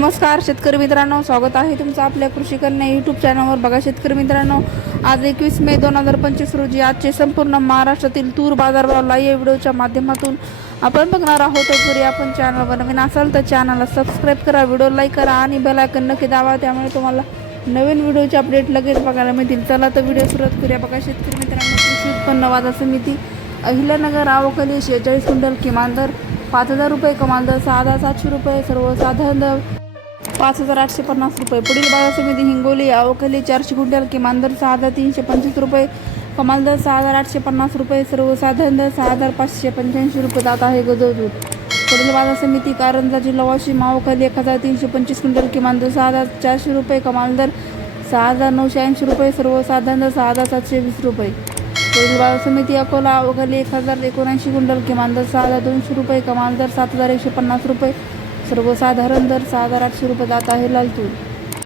नमस्कार शेतकरी मित्रांनो. स्वागत आहे तुमचं आपल्या कृषी कन्या यूट्यूब चॅनलवर बघा शेतकरी मित्रांनो आज एकवीस मे दोन हजार पंचवीस रोजी आजचे संपूर्ण महाराष्ट्रातील तूर बाजारभाव लाईव्ह व्हिडिओच्या माध्यमातून आपण बघणार आहोत. जरी आपण चॅनलवर नवीन असाल तर चॅनलला सबस्क्राईब करा व्हिडिओ लाईक करा आणि बेलायकन नक्की दावा त्यामुळे तुम्हाला नवीन व्हिडिओचे अपडेट लगेच बघायला मिळतील. चला तर व्हिडिओ सुरुवात करूया. बघा शेतकरी मित्रांनो कृषी उत्पन्न बाजार समिती अहिल्यानगर आवकली शेहेचाळीस क्विंटल किमान दर पाच हजार रुपये कमाल दर सहा हजार सातशे रुपये सर्वसाधारण दर पाच हजार आठशे पन्नास रुपये. पुढील बाजार समिती हिंगोली अवखली चारशे क्विंटल किमान दर सहा हजार तीनशे पंचवीस रुपये. कमाल दर सहा हजार आठशे पन्नास रुपये. सर्वसाधारण दर सहा हजार पाचशे पंच्याऐंशी रुपये. जात आहे गजवजूत पुढील बाजार समिती कारंजा जिल्हा वाशिम आवकली एक हजार तीनशे पंचवीस क्विंटल किमान दर सहा हजार चारशे रुपये. कमाल दर सहा हजार नऊशे ऐंशी रुपये. सर्वसाधारण दर सहा हजार सातशे वीस रुपये. पुढील बाजार समिती अकोला अवघाली एक हजार एकोणऐंशी क्विंटल किमान दर सहा हजार दोनशे रुपये. कमाल दर सात हजार एकशे पन्नास रुपये. सर्वसाधारण दर सहा हजार आठशे रुपये जात आहे लालतूर